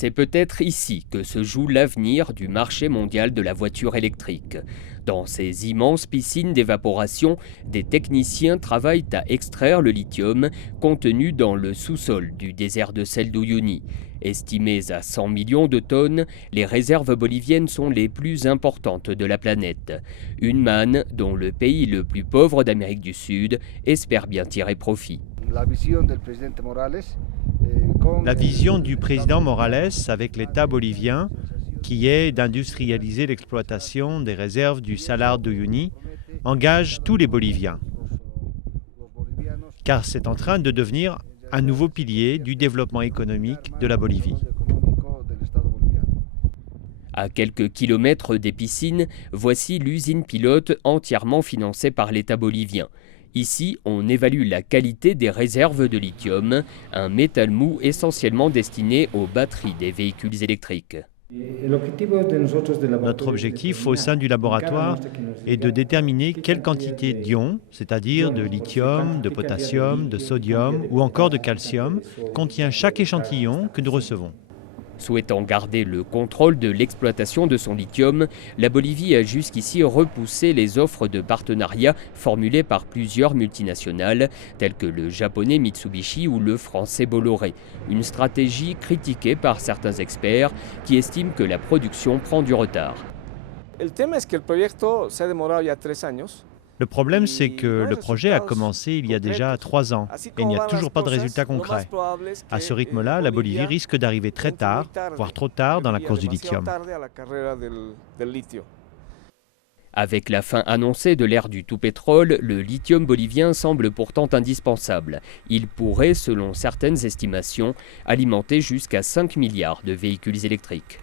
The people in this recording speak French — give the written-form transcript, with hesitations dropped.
C'est peut-être ici que se joue l'avenir du marché mondial de la voiture électrique. Dans ces immenses piscines d'évaporation, des techniciens travaillent à extraire le lithium contenu dans le sous-sol du désert de sel d'Uyuni. Estimées à 100 millions de tonnes, les réserves boliviennes sont les plus importantes de la planète. Une manne dont le pays le plus pauvre d'Amérique du Sud espère bien tirer profit. La vision du président Morales avec l'État bolivien, qui est d'industrialiser l'exploitation des réserves du Salar d'Uyuni, engage tous les Boliviens, car c'est en train de devenir un nouveau pilier du développement économique de la Bolivie. À quelques kilomètres des piscines, voici l'usine pilote entièrement financée par l'État bolivien. Ici, on évalue la qualité des réserves de lithium, un métal mou essentiellement destiné aux batteries des véhicules électriques. Notre objectif au sein du laboratoire est de déterminer quelle quantité d'ions, c'est-à-dire de lithium, de potassium, de sodium ou encore de calcium, contient chaque échantillon que nous recevons. Souhaitant garder le contrôle de l'exploitation de son lithium, la Bolivie a jusqu'ici repoussé les offres de partenariat formulées par plusieurs multinationales, telles que le japonais Mitsubishi ou le français Bolloré. Une stratégie critiquée par certains experts qui estiment que la production prend du retard. Le problème, c'est que le projet a commencé il y a déjà 3 ans et il n'y a toujours pas de résultats concrets. À ce rythme-là, la Bolivie risque d'arriver très tard, voire trop tard dans la course du lithium. Avec la fin annoncée de l'ère du tout-pétrole, le lithium bolivien semble pourtant indispensable. Il pourrait, selon certaines estimations, alimenter jusqu'à 5 milliards de véhicules électriques.